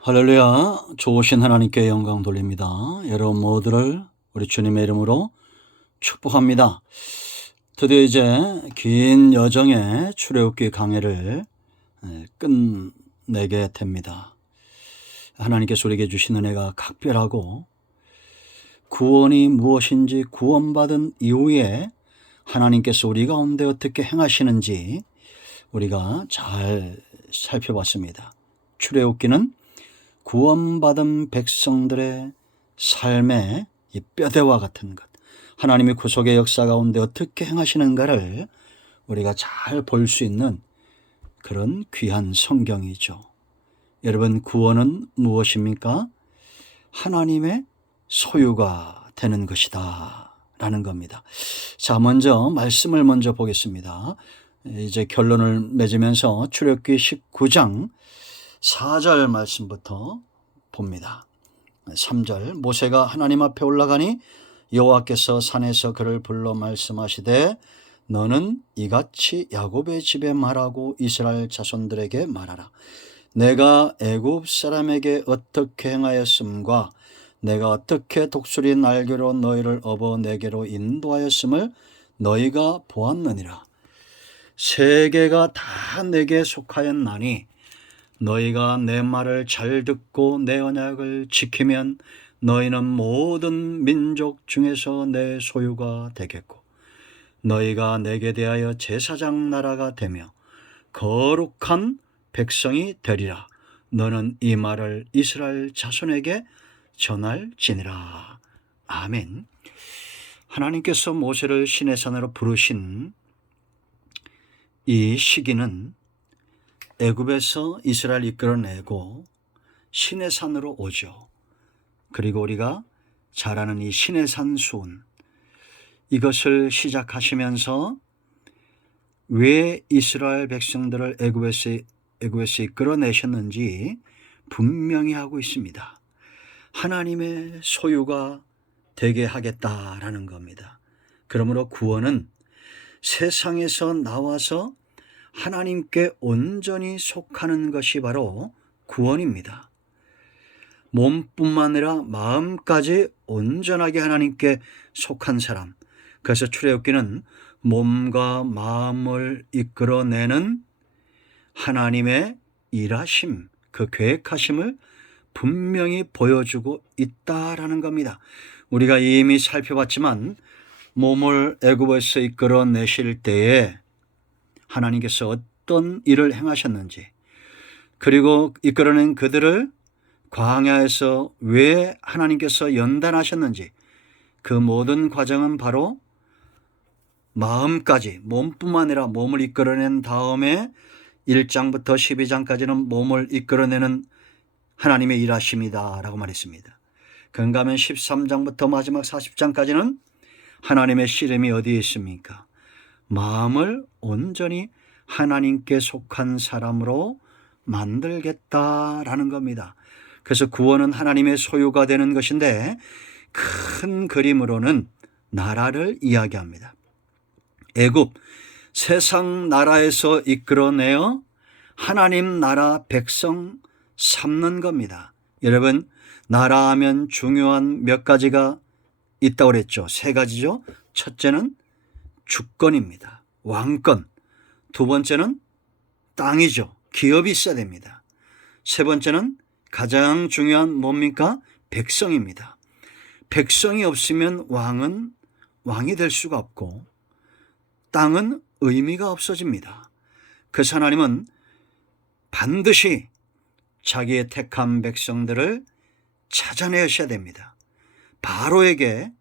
할렐루야. 좋으신 하나님께 영광 돌립니다. 여러분 모두를 우리 주님의 이름으로 축복합니다. 드디어 이제 긴 여정의 출애굽기 강해를 끝내게 됩니다. 하나님께서 우리에게 주신 은혜가 각별하고 구원이 무엇인지 구원받은 이후에 하나님께서 우리 가운데 어떻게 행하시는지 우리가 잘 살펴봤습니다. 출애굽기는 구원받은 백성들의 삶의 이 뼈대와 같은 것, 하나님의 구속의 역사 가운데 어떻게 행하시는가를 우리가 잘 볼 수 있는 그런 귀한 성경이죠. 여러분, 구원은 무엇입니까? 하나님의 소유가 되는 것이다 라는 겁니다. 자, 먼저 말씀을 먼저 보겠습니다. 이제 결론을 맺으면서 출애굽기 19장 4절 말씀부터 봅니다. 3절, 모세가 하나님 앞에 올라가니 여호와께서 산에서 그를 불러 말씀하시되 너는 이같이 야곱의 집에 말하고 이스라엘 자손들에게 말하라. 내가 애굽 사람에게 어떻게 행하였음과 내가 어떻게 독수리 날개로 너희를 업어 내게로 인도하였음을 너희가 보았느니라. 세계가 다 내게 속하였나니 너희가 내 말을 잘 듣고 내 언약을 지키면 너희는 모든 민족 중에서 내 소유가 되겠고 너희가 내게 대하여 제사장 나라가 되며 거룩한 백성이 되리라. 너는 이 말을 이스라엘 자손에게 전할지니라. 아멘. 하나님께서 모세를 시내산으로 부르신 이 시기는 애굽에서 이스라엘 이끌어내고 시내산으로 오죠. 그리고 우리가 잘 아는 이 시내산 수훈, 이것을 시작하시면서 왜 이스라엘 백성들을 애굽에서 이끌어내셨는지 분명히 하고 있습니다. 하나님의 소유가 되게 하겠다라는 겁니다. 그러므로 구원은 세상에서 나와서 하나님께 온전히 속하는 것이 바로 구원입니다. 몸뿐만 아니라 마음까지 온전하게 하나님께 속한 사람. 그래서 출애굽기는 몸과 마음을 이끌어내는 하나님의 일하심, 그 계획하심을 분명히 보여주고 있다라는 겁니다. 우리가 이미 살펴봤지만 몸을 애굽에서 이끌어내실 때에 하나님께서 어떤 일을 행하셨는지, 그리고 이끌어낸 그들을 광야에서 왜 하나님께서 연단하셨는지, 그 모든 과정은 바로 마음까지, 몸뿐만 아니라 몸을 이끌어낸 다음에 1장부터 12장까지는 몸을 이끌어내는 하나님의 일하심이다 라고 말했습니다. 그런가 하면 13장부터 마지막 40장까지는 하나님의 씨름이 어디에 있습니까? 마음을 온전히 하나님께 속한 사람으로 만들겠다라는 겁니다. 그래서 구원은 하나님의 소유가 되는 것인데 큰 그림으로는 나라를 이야기합니다. 애굽, 세상 나라에서 이끌어내어 하나님 나라 백성 삼는 겁니다. 여러분, 나라하면 중요한 몇 가지가 있다고 그랬죠. 3가지죠. 첫째는 주권입니다. 왕권. 두 번째는 땅이죠. 기업이 있어야 됩니다. 세 번째는 가장 중요한 뭡니까? 백성입니다. 백성이 없으면 왕은 왕이 될 수가 없고 땅은 의미가 없어집니다. 그래서 하나님은 반드시 자기의 택한 백성들을 찾아내셔야 됩니다. 바로에게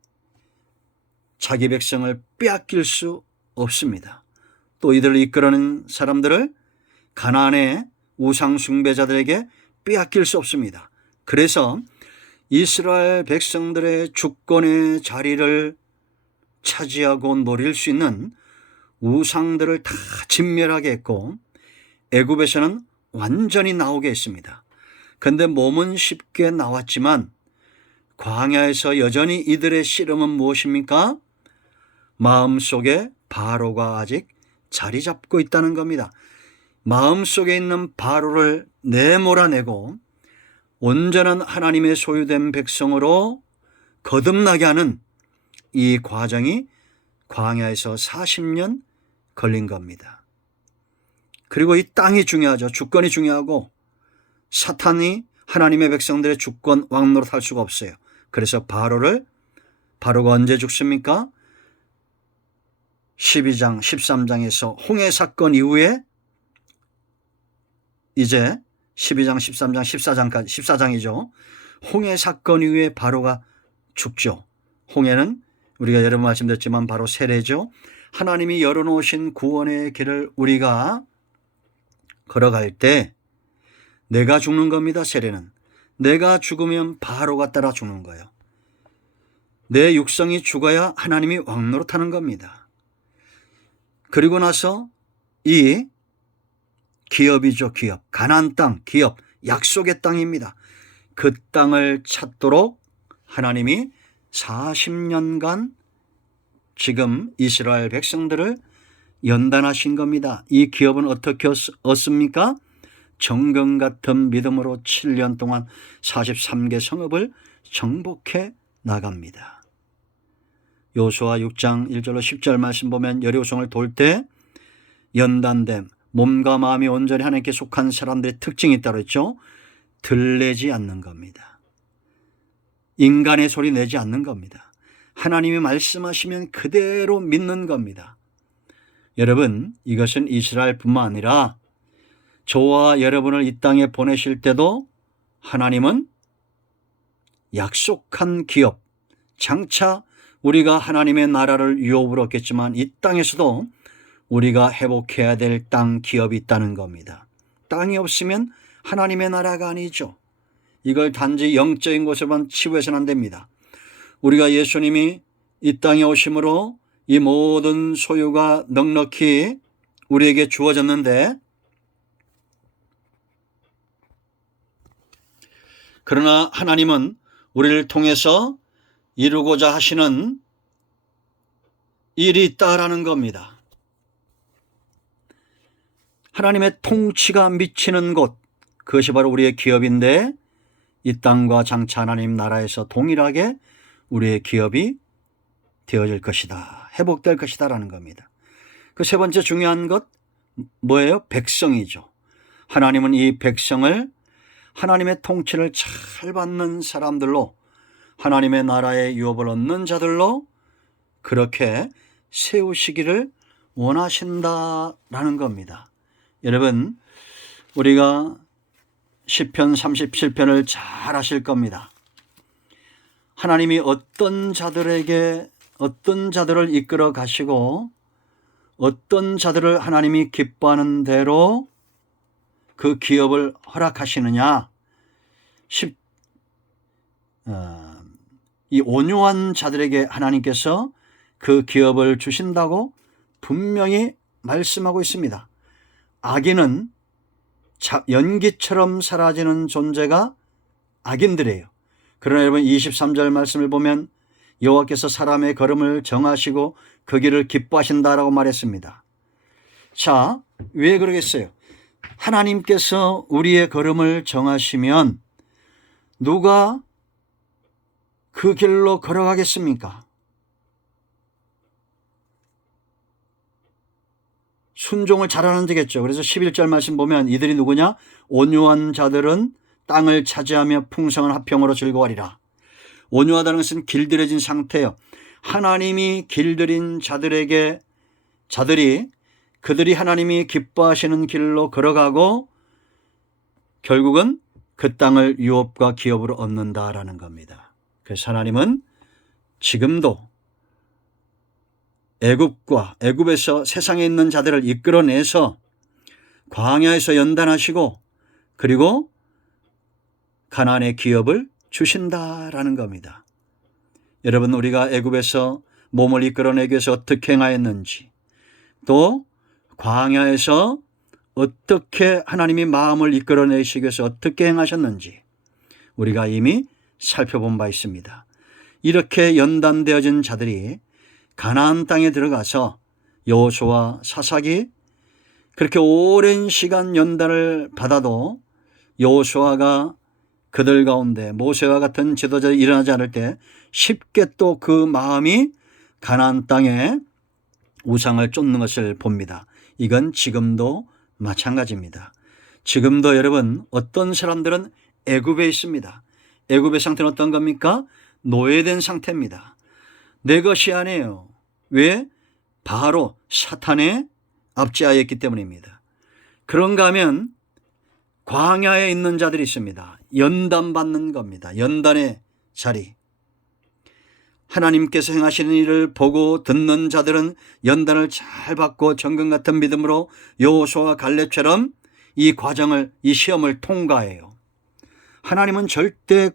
자기 백성을 빼앗길 수 없습니다. 또 이들을 이끌어낸 사람들을 가나안의 우상 숭배자들에게 빼앗길 수 없습니다. 그래서 이스라엘 백성들의 주권의 자리를 차지하고 노릴 수 있는 우상들을 다 진멸하게 했고 애굽에서는 완전히 나오게 했습니다. 그런데 몸은 쉽게 나왔지만 광야에서 여전히 이들의 씨름은 무엇입니까? 마음속에 바로가 아직 자리 잡고 있다는 겁니다. 마음속에 있는 바로를 내몰아내고 온전한 하나님의 소유된 백성으로 거듭나게 하는 이 과정이 광야에서 40년 걸린 겁니다. 그리고 이 땅이 중요하죠. 주권이 중요하고 사탄이 하나님의 백성들의 주권 왕노릇 할 수가 없어요. 그래서 바로가 언제 죽습니까? 12장 13장에서 홍해 사건 이후에 이제 12장 13장 14장이죠. 홍해 사건 이후에 바로가 죽죠. 홍해는 우리가 여러 번 말씀드렸지만 바로 세례죠. 하나님이 열어놓으신 구원의 길을 우리가 걸어갈 때 내가 죽는 겁니다. 세례는. 내가 죽으면 바로가 따라 죽는 거예요. 내 육성이 죽어야 하나님이 왕노릇하는 겁니다. 그리고 나서 이 기업이죠. 기업. 가나안 땅, 기업, 약속의 땅입니다. 그 땅을 찾도록 하나님이 40년간 지금 이스라엘 백성들을 연단하신 겁니다. 이 기업은 어떻게 얻습니까? 정금 같은 믿음으로 7년 동안 43개 성읍을 정복해 나갑니다. 여호수아 6장 1절로 10절 말씀 보면 여리고성을 돌 때 연단됨, 몸과 마음이 온전히 하나님께 속한 사람들의 특징이 있다고 했죠. 들레지 않는 겁니다. 인간의 소리 내지 않는 겁니다. 하나님이 말씀하시면 그대로 믿는 겁니다. 여러분, 이것은 이스라엘뿐만 아니라 저와 여러분을 이 땅에 보내실 때도 하나님은 약속한 기업, 장차 우리가 하나님의 나라를 유업으로 얻겠지만 이 땅에서도 우리가 회복해야 될 땅 기업이 있다는 겁니다. 땅이 없으면 하나님의 나라가 아니죠. 이걸 단지 영적인 것으로만 치부해서는 안 됩니다. 우리가 예수님이 이 땅에 오심으로 이 모든 소유가 넉넉히 우리에게 주어졌는데 그러나 하나님은 우리를 통해서 이루고자 하시는 일이 있다라는 겁니다. 하나님의 통치가 미치는 곳, 그것이 바로 우리의 기업인데 이 땅과 장차 하나님 나라에서 동일하게 우리의 기업이 되어질 것이다. 회복될 것이다 라는 겁니다. 그 세 번째 중요한 것 뭐예요? 백성이죠. 하나님은 이 백성을 하나님의 통치를 잘 받는 사람들로 하나님의 나라의 유업을 얻는 자들로 그렇게 세우시기를 원하신다라는 겁니다. 여러분, 우리가 시편 37편을 잘 아실 겁니다. 하나님이 어떤 자들을 이끌어 가시고 어떤 자들을 하나님이 기뻐하는 대로 그 기업을 허락하시느냐. 이 온유한 자들에게 하나님께서 그 기업을 주신다고 분명히 말씀하고 있습니다. 악인은 연기처럼 사라지는 존재가 악인들이에요. 그러나 여러분 23절 말씀을 보면 여호와께서 사람의 걸음을 정하시고 그 길을 기뻐하신다라고 말했습니다. 자, 왜 그러겠어요? 하나님께서 우리의 걸음을 정하시면 누가 그 길로 걸어가겠습니까? 순종을 잘하는 자겠죠. 그래서 11절 말씀 보면 이들이 누구냐? 온유한 자들은 땅을 차지하며 풍성한 화평으로 즐거워하리라. 온유하다는 것은 길들여진 상태예요. 하나님이 길들인 그들이 하나님이 기뻐하시는 길로 걸어가고 결국은 그 땅을 유업과 기업으로 얻는다라는 겁니다. 그래서 하나님은 지금도 애굽에서 세상에 있는 자들을 이끌어내서 광야에서 연단하시고 그리고 가나안의 기업을 주신다라는 겁니다. 여러분, 우리가 애굽에서 몸을 이끌어내기 위해서 어떻게 행하였는지, 또 광야에서 어떻게 하나님이 마음을 이끌어내시기 위해서 어떻게 행하셨는지 우리가 이미 살펴본 바 있습니다. 이렇게 연단되어진 자들이 가나안 땅에 들어가서 여호수아 사사기 그렇게 오랜 시간 연단을 받아도 여호수아가 그들 가운데 모세와 같은 지도자들이 일어나지 않을 때 쉽게 또 그 마음이 가나안 땅에 우상을 쫓는 것을 봅니다. 이건 지금도 마찬가지입니다. 지금도 여러분 어떤 사람들은 애굽에 있습니다. 애굽의 상태는 어떤 겁니까? 노예된 상태입니다. 내 것이 아니에요. 왜? 바로 사탄의 압제하였기 때문입니다. 그런가 하면 광야에 있는 자들이 있습니다. 연단받는 겁니다. 연단의 자리. 하나님께서 행하시는 일을 보고 듣는 자들은 연단을 잘 받고 정금 같은 믿음으로 여호수아와 갈렙처럼 이 과정을, 이 시험을 통과해요. 하나님은 절대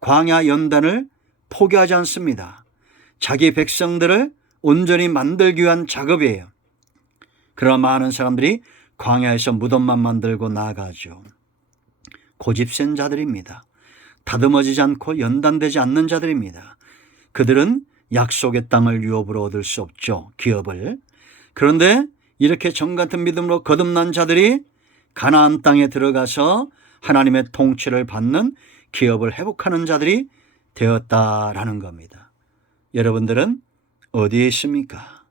광야 연단을 포기하지 않습니다. 자기 백성들을 온전히 만들기 위한 작업이에요. 그러나 많은 사람들이 광야에서 무덤만 만들고 나아가죠. 고집센 자들입니다. 다듬어지지 않고 연단되지 않는 자들입니다. 그들은 약속의 땅을 유업으로 얻을 수 없죠. 기업을. 그런데 이렇게 정 같은 믿음으로 거듭난 자들이 가나안 땅에 들어가서 하나님의 통치를 받는 기업을 회복하는 자들이 되었다라는 겁니다. 여러분들은 어디에 있습니까?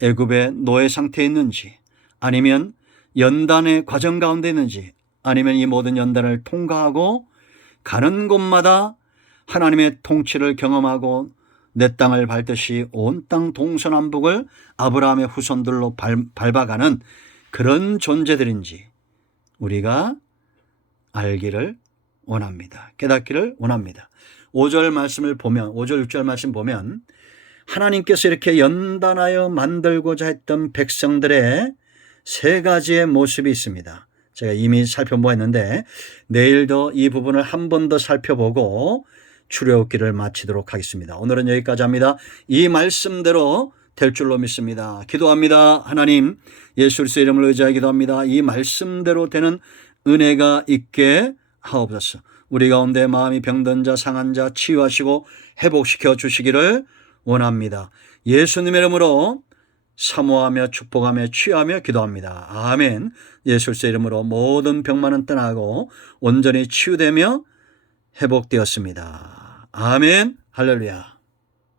애굽의 노예 상태에 있는지, 아니면 연단의 과정 가운데 있는지, 아니면 이 모든 연단을 통과하고 가는 곳마다 하나님의 통치를 경험하고 내 땅을 밟듯이 온 땅 동서남북을 아브라함의 후손들로 밟아가는 그런 존재들인지 우리가 알기를 원합니다. 깨닫기를 원합니다. 5절 말씀을 보면, 5절 6절 말씀 보면 하나님께서 이렇게 연단하여 만들고자 했던 백성들의 세 가지의 모습이 있습니다. 제가 이미 살펴보았는데 내일도 이 부분을 한 번 더 살펴보고 출애굽기를 마치도록 하겠습니다. 오늘은 여기까지 합니다. 이 말씀대로 될 줄로 믿습니다. 기도합니다. 하나님, 예수 그리스도의 이름을 의지하여 기도합니다. 이 말씀대로 되는 은혜가 있게 하옵소서. 우리 가운데 마음이 병든 자, 상한 자 치유하시고 회복시켜 주시기를 원합니다. 예수님의 이름으로 사모하며 축복하며 취하며 기도합니다. 아멘. 예수 그리스도의 이름으로 모든 병만은 떠나고 온전히 치유되며 회복되었습니다. 아멘. 할렐루야.